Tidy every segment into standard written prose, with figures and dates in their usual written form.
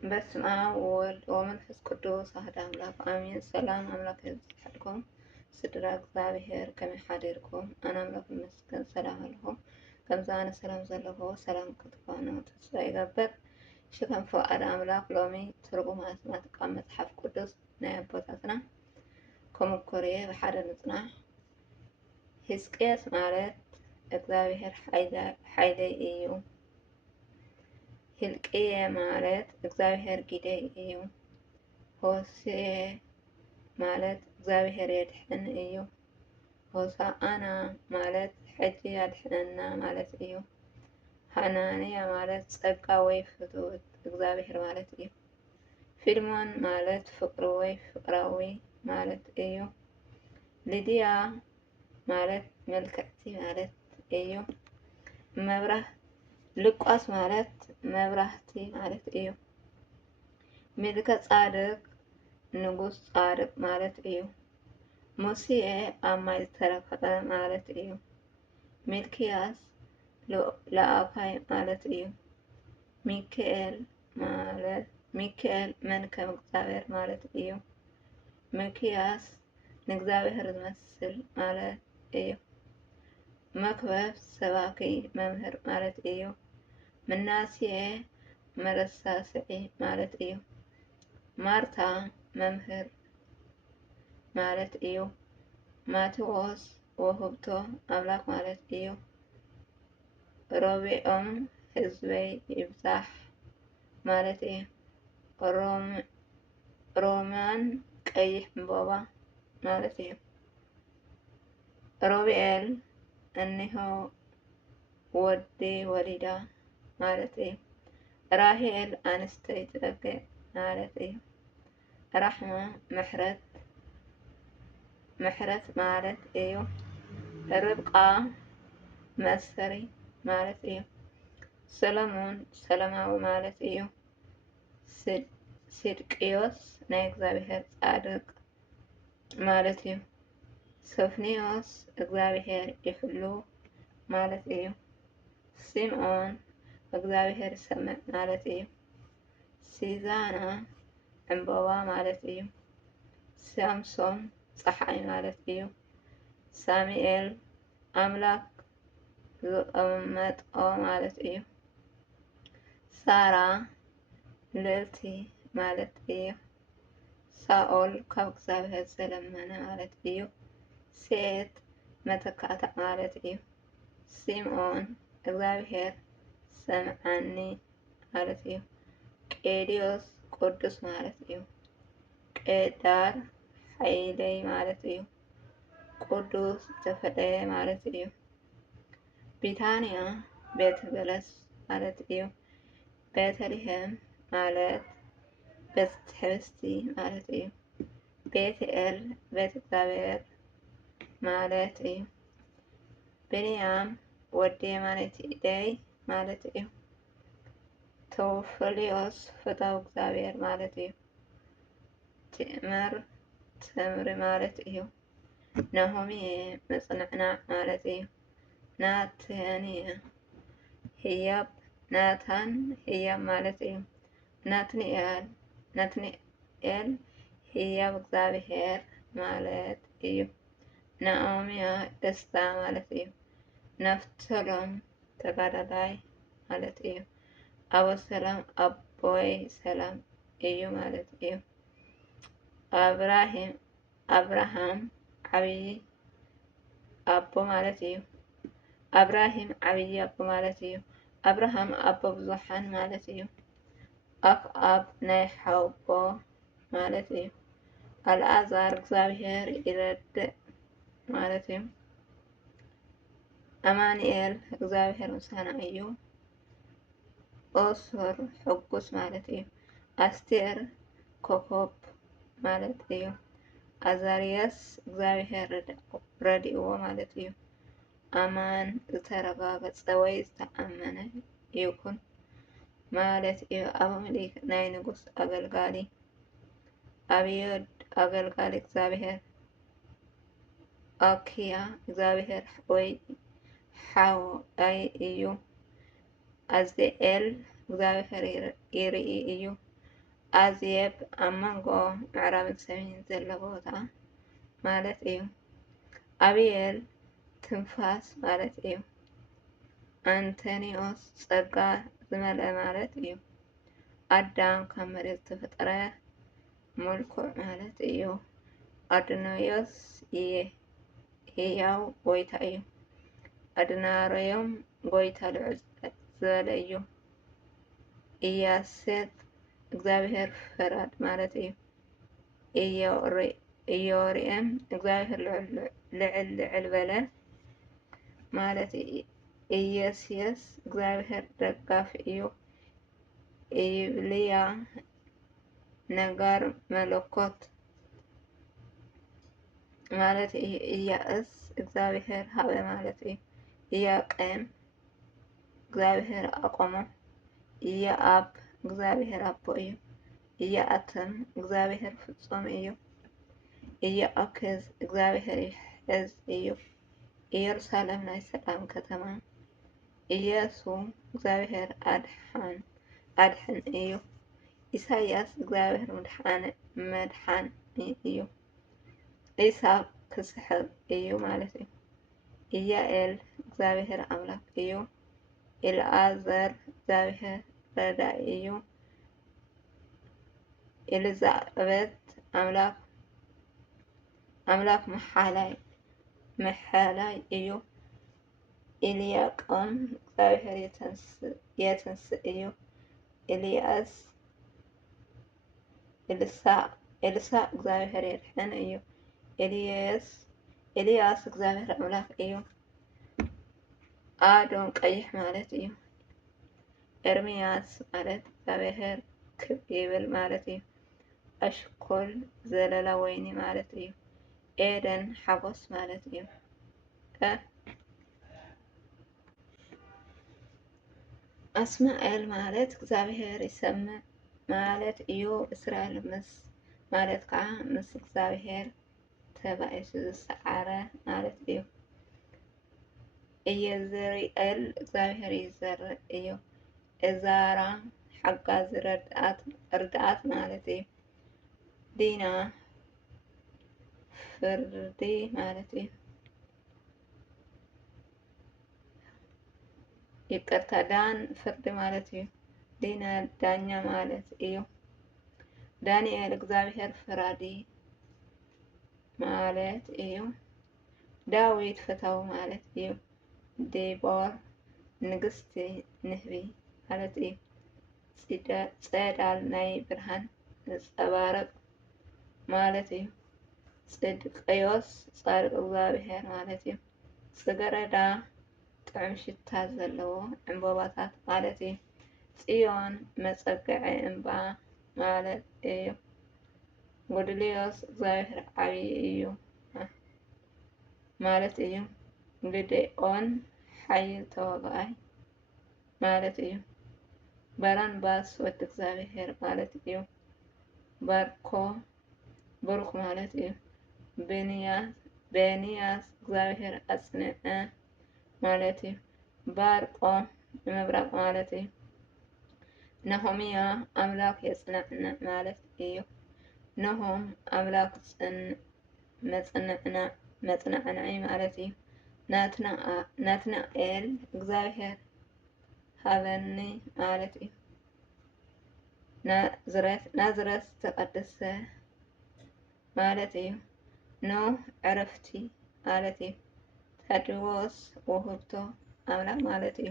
በስመ አብ ወወልድ ወመንፈስ ቅዱስ አሐዱ አምላክ አሜን። ሰላም አምላክ ይብዛልኩም ስድራ እግዚአብሔር ከመይ ሓዲርኩም? ኣነ ኣምላክ ይመስገን ሰላም ኣለኹም። ከምዚ ኣነ ሰላም ዘለኹ ሰላም ክትኮኑ ተስፋ ይገብር። ሽከም ፈቃድ ኣምላክ ሎሚ ትርጉም ኣስማት ቃል መፅሓፍ ቅዱስ ናይ ኣቦታትና ከመኮርየ ብሓደ ንፅናሕ። ሕዝቅያስ ማለት እግዚአብሔር ሓይለይ እዩ። ሕልቅየ ማለት እግዚአብሔር ጊደይ እዩ። ሆሴዕ ማለት እግዚአብሔር የድሕን እዩ። ሆሳኣና ማለት ሕጂ ያድሕነና ማለት እዩ። ሃናንያ ማለት ጸጋ ወይ ፍትወት እግዚአብሔር ማለት እዩ። ፊልሞን ማለት ፍቅሪ ወይ ፍቅራዊ ማለት እዩ። ሊድያ ማለት መልክዕቲ ማለት እዩ። ልቋስ ማለት መብራህቲ ማለት እዩ። ሚልከ ጻድቅ ንጉስ ጻድቅ ማለት እዩ። ሙሴ ኣብ ማይ ዝተረፈቐ ማለት እዩ። ሚልክያስ ለኣካይ ማለት እዩ። ሚካኤል መንከም እግዚአብሔር ማለት እዩ። ሚክያስ ንእግዚአብሔር ዝመስል ማለት እዩ። መክበብ ሰባኪ መምህር ማለት እዩ። ምናስየ መረሳስዒ ማለት እዩ። ማርታ መምህር ማለት እዩ። ማቴዎስ ወህብቶ ኣምላክ ማለት እዩ። ሮቢኦም ህዝበይ ይብዛሕ ማለት እዩ። ሮማን ቀይሕ ዕምበባ ማለት እዩ። ሮቤኤል እኒሆ ወዲ ወሊዳ ማለት እዩ። ራሄል ኣንስተይ ትበግዕ ማለት እዩ። ራሕማ ምሕረት ማለት እዩ። ርብቃ መሰሪ ማለት እዩ። ሰሎሞን ሰላማዊ ማለት እዩ። ሲድቅዮስ ናይ እግዚአብሔር ጻድቅ ማለት እዩ። ሶፍንዮስ እግዚአብሔር ይሕሉ ማለት እዩ። ሲምዖን እግዚአብሔር ይሰምዕ ማለት እዩ። ሲዛና ዕምበባ ማለት እዩ። ሳምሶን ፀሓይ ማለት እዩ። ሳሙኤል ኣምላክ ዝቐመጦ ማለት እዩ። ሳራ ልዕልቲ ማለት እዩ። ሳኦል ካብ እግዚአብሔር ዘለመነ ማለት እዩ። ሴት መተካእታ ማለት እዩ። ሲምዖን እግዚአብሔር ሰምዓኒ ማለት እዩ። ቄድዮስ ቅዱስ ማለት እዩ። ቄዳር ሓይለይ ማለት እዩ። ቅዱስ ተፈለየ ማለት እዩ። ቢታንያ ቤተ በለስ ማለት እዩ። ቤተልሔም ማለት ቤተ ትሕብስቲ ማለት እዩ። ቤትኤል ቤተ እግዚአብሔር ማለት እዩ። ብንያም ወዲ የማነቲ ደይ ማለት እዩ። ቴዎፍሎስ ፍታው እግዚአብሔር ማለት እዩ። ትእምር ተምሪ ማለት እዩ። ናሆምየ መጽናዕናዕ ማለት እዩ። ናታን ህያብ ማለት እዩ። ናትንኤል ህያብ እግዚአብሔር ማለት እዩ። ናኦምያ ደስታ ማለት እዩ። ናፍተሎም ተጋዳላይ ማለት እዩ። ኣበሰላም ኣቦይ ሰላም እዩ ማለት እዩ። አብርሃም ዓብይ ኣቦ ማለት እዩ። አብራሂም ዓብይ ኣቦ ማለት እዩ። አብርሃም ኣቦ ብዙሓን ማለት እዩ። ኣክዓብ ናይ ሓቦ ማለት እዩ። ኣልዓዛር እግዚአብሔር ይረድእ ማለት እዩ። አማኑኤል እግዚአብሔር ምሳና እዩ። ኦሶር ሕጉስ ማለት እዩ። አስቴር ኮኮብ ማለት እዩ። አዛርያስ እግዚአብሔር ረዲእዎ ማለት እዩ። ኣማን ዝተረጋገፀ ወይ ዝተኣመነ ይኩን ማለት እዩ። አቤሜሌክ ናይ ንጉስ ኣገልጋሊ። ኣብዮድ ኣገልጋሊ እግዚአብሔር። ኣኪያ እግዚአብሔር ወይ ሓወይ እዩ። ኣዝኤል እግዚአብሔር ይርኢ እዩ። ኣዝየብ ኣብ መንጎ ምዕራብን ሰሜንን ዘሎ ቦታ ማለት እዩ። ኣብየል ትንፋስ ማለት እዩ። አንቶኒዮስ ጸጋ ዝመልአ ማለት እዩ። ኣዳም ካብ መሬት ዝተፈጠረ ምልኩዕ ማለት እዩ። አድኖዮስ ህያው ጎይታ እዩ። አድናሮዮም ጎይታ ልዑል ዝበለ እዩ። ኢያሴጥ እግዚአብሔር ፈራድ ማለት እዩ። ኢዮርኤም እግዚአብሔር ልዕል በለ ማለት እዩ። ኢየስየስ እግዚአብሔር ደጋፊ እዩ። ኢብልያ ነጋር መለኮት ማለት እዩ። ኢያእስ እግዚአብሔር ሃበ ማለት እዩ። ኢያቄም እግዚአብሔር አቆሞ። ኢያአብ እግዚአብሔር አቦ እዩ። ኢያአትም እግዚአብሔር ፍጹም እዩ። ኢያአክዝ እግዚአብሔር ይሕዝ እዩ። ኢየሩሳሌም ናይ ሰላም ከተማ። ኢየሱ እግዚአብሔር አድሕን እዩ። ኢሳይያስ እግዚአብሔር መድሓን እዩ። ዒሳብ ክስሕቅ እዩ ማለት እዩ። ኢያኤል እግዚአብሔር አምላክ እዩ። ኤልዓዘር እግዚአብሔር ረዳኢ እዩ። ኤልዛቤት አምላክ መሐላይ እዩ። ኤልያቆም እግዚአብሔር የትንስእ እዩ። ኤልያስ ኤልሳዕ እግዚአብሔር የድሕን እዩ። ኤልያስ እግዚአብሔር አምላክ እዩ። አዶም ቀይሕ ማለት እዩ። ኤርምያስ ማለት እግዚአብሔር ክብ ይብል ማለት እዩ። አሽኮል ዘለላ ወይኒ ማለት እዩ። ኤደን ሓጎስ ማለት እዩ። አስማኤል ማለት እግዚአብሔር ይሰምዕ ማለት እዩ። እስራኤል ማለት ከዓ ምስ እግዚአብሔር ተባኢሱ ዝሰዓረ ማለት እዩ። ኢየዝርኤል እግዚአብሔር ይዘርእ እዩ። እዛራ ሓጋዚ ርድኣት ማለት እዩ። ዲና ፍርዲ ማለት እዩ። ይቅርታ ዳን ፍርዲ ማለት እዩ። ዲና ዳኛ ማለት እዩ። ዳንኤል እግዚአብሔር ፈራዲ ማለት እዩ። ዳዊት ፈታዊ ማለት እዩ። ዴቦር ንግስቲ ንህቢ ማለት እዩ። ጸዳል ናይ ብርሃን ነጸባረቅ ማለት እዩ። ጽድቅዮስ ጻድቅ እግዚአብሔር ማለት እዩ። ጽገረዳ ጥዑም ሽታ ዘለዎ ዕምበባታት ማለት እዩ። ጽዮን መጸግዒ እምባ ማለት እዩ። ጎድልዮስ እግዚአብሔር ዓብይ እዩ ማለት እዩ። ግድኦን ሓይል ተዋጋኣይ ማለት እዩ። ባራንባስ ወዲ እግዚአብሔር ማለት እዩ። ብሩክ ማለት እዩ። ቤንያስ እግዚአብሔር አጽንዐ ማለት እዩ። ባርቆ መብራቅ ማለት እዩ። ነሆምያ አምላክ የጽንዕና ማለት እዩ። ነሆም አምላክ መጽናዕናይ ማለት እዩ። ናትናኤል እግዚአብሔር ሃበኒ ማለት እዩ። ናዝረት ዝተቀደሰ ማለት እዩ። ኖህ ዕረፍቲ ማለት እዩ። ታድዎስ ውህብቶ አምላክ ማለት እዩ።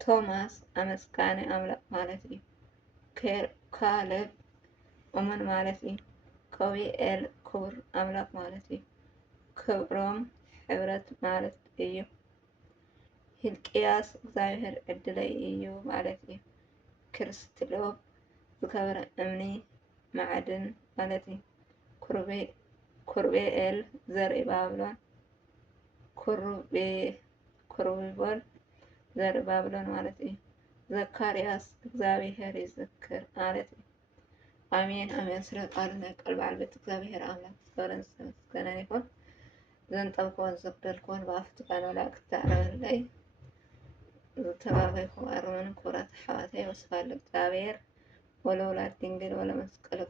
ቶማስ አመስጋኒ አምላክ ማለት እዩ። ካሌብ እሙን ማለት እዩ። ኮቢኤል ክቡር አምላክ ማለት እዩ። ክብሮም ሕብረት ማለት እዩ። ሂልቅያስ እግዚአብሔር ዕድለይ እዩ ማለት እዩ። ክርስትሎብ ዝከበረ እምኒ ማዕድን ማለት እዩ። ኩርቤኤል ዘርኢ ባብሎን ኩርቢቦል ዘርኢ ባብሎን ማለት እዩ። ዘካርያስ እግዚአብሔር ይዝክር ማለት እዩ። አሜን አሜን። ስለ ቃሉ ናይ ቃል ባለቤት እግዚአብሔር አምላክ ዝከበረን ዝተመስገነ ይሁን። ዘንጠልኮን ዘግደልኮን ብኣፍቲ ቃል መላእክቲ ተዕረበለይ ዝተባረኹ ኣርመን ክብራት ሓዋተይ ወስፋል እግዚአብሔር ወለወላዲት ድንግል ወለመስቀሉ